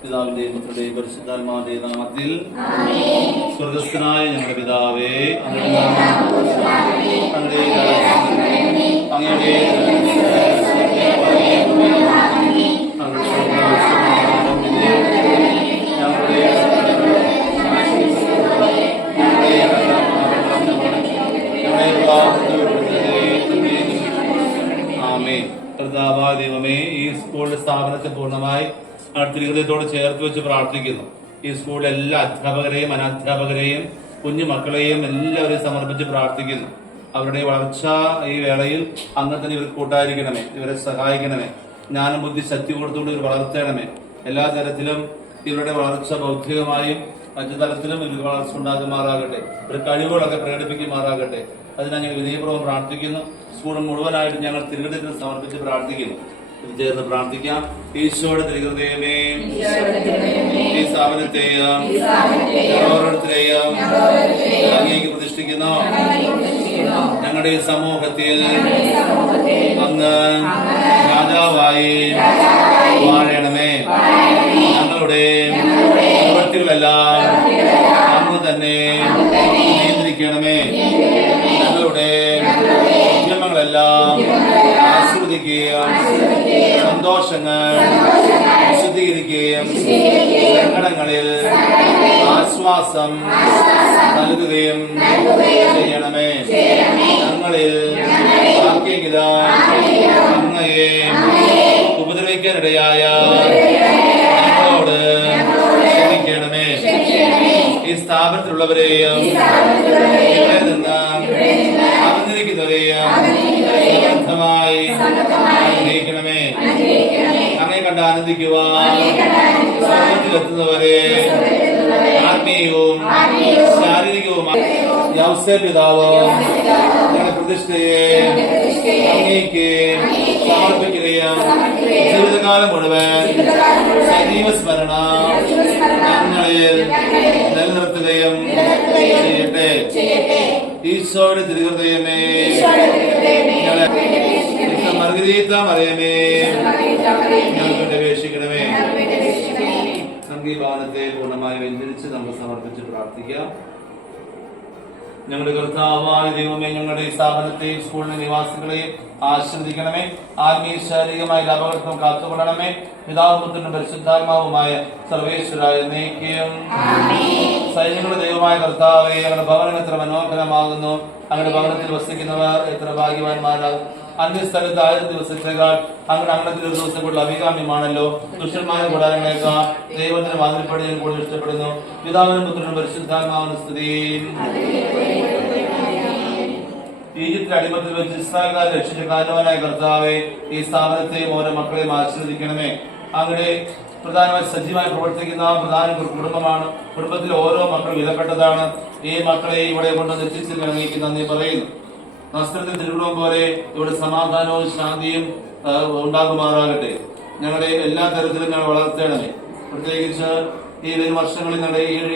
പിതാവിന്റെയും പുത്രന്റെയും പരിശുദ്ധാത്മാവിന്റെയും നാമത്തിൽ സ്വർഗസ്ഥനായ ഞങ്ങളുടെ പിതാവേ, അങ്ങയുടെ കർത്താവായ ദൈവമേ, ഈ സ്കൂളിന്റെ സ്ഥാപനത്തെ പൂർണ്ണമായി തിരുഹൃദയത്തോട് ചേർത്ത് വെച്ച് പ്രാർത്ഥിക്കുന്നു. ഈ സ്കൂളിലെ എല്ലാ അധ്യാപകരെയും അനധ്യാപകരെയും കുഞ്ഞു മക്കളെയും എല്ലാവരെയും സമർപ്പിച്ച് പ്രാർത്ഥിക്കുന്നു. അവരുടെ വളർച്ച ഈ വേളയിൽ അങ്ങനെ തന്നെ ഇവർക്ക് കൂട്ടായിരിക്കണമേ, ഇവരെ സഹായിക്കണമേ, ജ്ഞാനം ബുദ്ധി ശക്തി കൊടുത്തുകൊണ്ട് ഇവർ വളർത്തണമേ. എല്ലാ തരത്തിലും ഇവരുടെ വളർച്ച ബൗദ്ധികമായും മറ്റു തലത്തിലും ഇവർക്ക് വളർച്ച ഉണ്ടാകുമാറാകട്ടെ, ഇവരുടെ കഴിവുകളൊക്കെ പ്രകടിപ്പിക്കുമാറാകട്ടെ. അതിനായി ഞങ്ങൾ വിനയപൂർവ്വം പ്രാർത്ഥിക്കുന്നു. സ്കൂൾ മുഴുവനായിട്ട് ഞങ്ങൾ തിരുഹൃദയത്തിൽ സമർപ്പിച്ച് പ്രാർത്ഥിക്കുന്നു. ചേർന്ന് പ്രാർത്ഥിക്കാം. ഈശോയുടെ തിരുഹൃദയമേ, ഈ സ്ഥാപനത്തെയും ഓരോരുത്തരെയും അങ്ങേക്ക് പ്രതിഷ്ഠിക്കുന്നു. ഞങ്ങളുടെ ഈ സമൂഹത്തിൽ അങ്ങ് രാജാവായി വാഴണമേ. ഞങ്ങളുടെ പ്രവൃത്തികളെല്ലാം അങ്ങ് തന്നെ നിയന്ത്രിക്കണമേ. ഞങ്ങളുടെ ഉദ്യമങ്ങളെല്ലാം ആസ്വദിക്കുകയും സന്തോഷങ്ങൾ വിശദീകരിക്കുകയും സങ്കടങ്ങളിൽ ആശ്വാസം നൽകുകയും ചെയ്യണമേ. ഞങ്ങളിൽ ആർക്കെങ്കിലും അങ്ങയെ ഉപദ്രവിക്കാനിടയായ ഞങ്ങളോട് ക്ഷമിക്കണമേ. ഈ സ്ഥാപനത്തിലുള്ളവരെയും ഇവിടെ നിന്ന് അറിഞ്ഞിരിക്കുന്നവരെയും സമർത്ഥമായി അനുഗ്രഹിക്കണമേ. അങ്ങനെ കണ്ട് ആനന്ദിക്കുവാൻ സ്വർഗത്തിലെത്തുന്നവരെ ആത്മീയവും ശാരീരികവുമായ പിതാവ് ഞങ്ങളുടെ പ്രതിഷ്ഠയെ അങ്ങേക്ക് സമർപ്പിക്കുകയും ജീവിതകാലം മുഴുവൻ സജീവ സ്മരണ ഞങ്ങളിൽ നിലനിർത്തുകയും ചെയ്യട്ടെ. ഈശോയുടെ തിരുഹൃദയമേ, മർഗരീത്ത മറിയമേ, ഞങ്ങൾക്ക് അപേക്ഷിക്കണമേ. നമുക്ക് ഈ ഭാഗത്തെ പൂർണ്ണമായി വെഞ്ചരിച്ച് നമുക്ക് സമർപ്പിച്ച് പ്രാർത്ഥിക്കാം. ഞങ്ങളുടെ കർത്താവായ ദൈവമേ, ഞങ്ങളുടെ ഈ സ്ഥാപനത്തെയും സ്കൂളിലെ നിവാസികളെയും ആശീർവദിക്കണമേ. ആത്മീയ ശാരീരികമായ ലാഭകത്വം കാത്തുകൊള്ളണമേ. പിതാവും പുത്രനും പരിശുദ്ധാത്മാവുമായ സർവേശ്വരായ എന്നേക്കും. സൈന്യങ്ങളുടെ ദൈവമായ കർത്താവേ, ഞങ്ങളുടെ ഭവനം എത്ര മനോഹരമാകുന്നു. അങ്ങയുടെ ഭവനത്തിൽ വസിക്കുന്നവർ എത്ര ഭാഗ്യവാന്മാരാകും. അന്യസ്ഥലത്ത് 1000 ദിവസത്തേക്കാൾ അങ്ങനെ അങ്ങനത്തിൽ ഒരു ദിവസം കൂടുതൽ അഭികാമ്യമാണല്ലോ. ദുഷ്ടന്മാരുടെ കൂടാരങ്ങളേക്കാൾ ദൈവത്തിന് മാതിരിപ്പടി ഞാൻ കൂടുതൽ ഇഷ്ടപ്പെടുന്നു. പിതാവിനും പുത്രനും പരിശുദ്ധാത്മാവിനും സ്തുതി. ഈജിപ്തിലെ അടിമത്തിൽ വെച്ച് ഇസ്രായേൽക്കാരെ രക്ഷിച്ച കാരണവാനായ കർത്താവേ, ഈ സ്ഥാപനത്തെയും ഓരോ മക്കളെയും ആശീർവദിക്കണമേ. അവിടെ പ്രധാനമായി സജീവമായി പ്രവർത്തിക്കുന്ന പ്രധാന കുടുംബമാണ്. കുടുംബത്തിലെ ഓരോ മക്കളും വിലപ്പെട്ടതാണ്. ഈ മക്കളെ ഇവിടെ കൊണ്ടുവന്ന് എത്തിച്ചതിൽ അങ്ങേക്ക് നന്ദി പറയുന്നു. നസ്രത്തിൽ തിരുവിടം പോലെ ഇവിടെ സമാധാനവും ശാന്തിയും ഉണ്ടാകുമാറാകട്ടെ. ഞങ്ങളുടെ എല്ലാ തരത്തിലും ഞങ്ങൾ വളർത്തണമേ. പ്രത്യേകിച്ച് ഈ വരും വർഷങ്ങളിൽ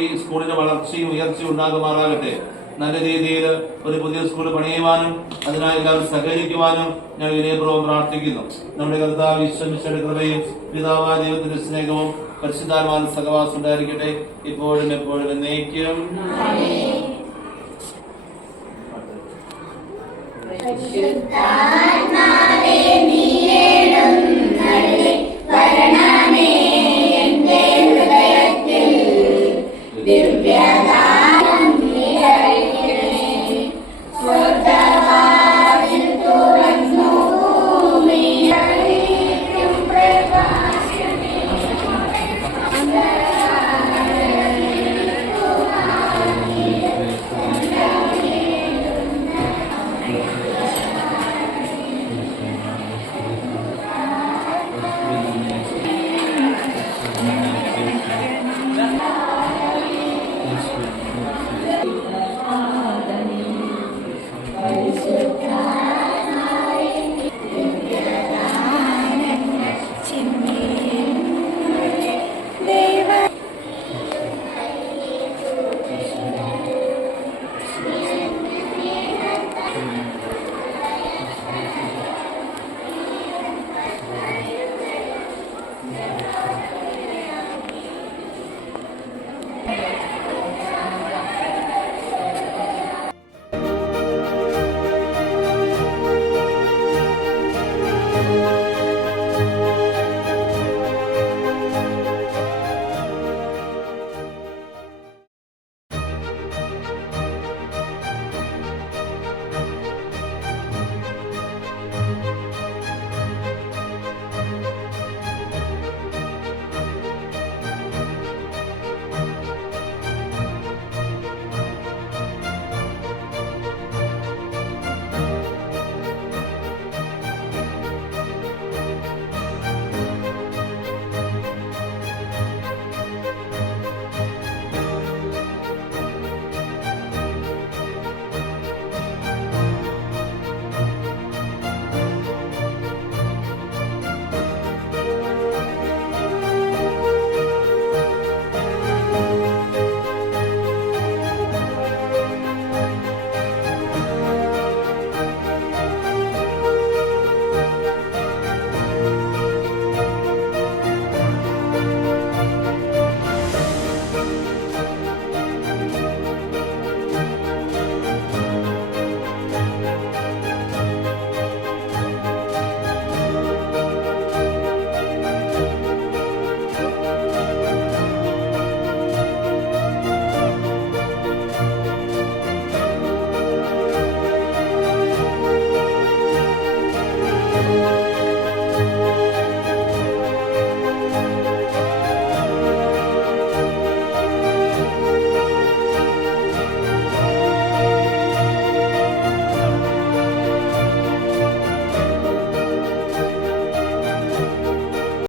ഈ സ്കൂളിന്റെ വളർച്ചയും ഉയർച്ചയും ഉണ്ടാകുമാറാകട്ടെ. നല്ല രീതിയിൽ ഒരു പുതിയ സ്കൂൾ പണിയുവാനും അതിനായി എല്ലാവരും സഹകരിക്കുവാനും ഞങ്ങൾ വിനയപൂർവ്വം പ്രാർത്ഥിക്കുന്നു. നമ്മുടെ കർത്താവ് ഈശ്വരന്റെ കൃപയും പിതാവായ ദൈവത്തിന്റെ സ്നേഹവും പരിശുദ്ധാത്മാവിന്റെ സഹവാസം ഉണ്ടായിരിക്കട്ടെ, ഇപ്പോഴും എപ്പോഴും എന്നേക്കും. പരിശുദ്ധ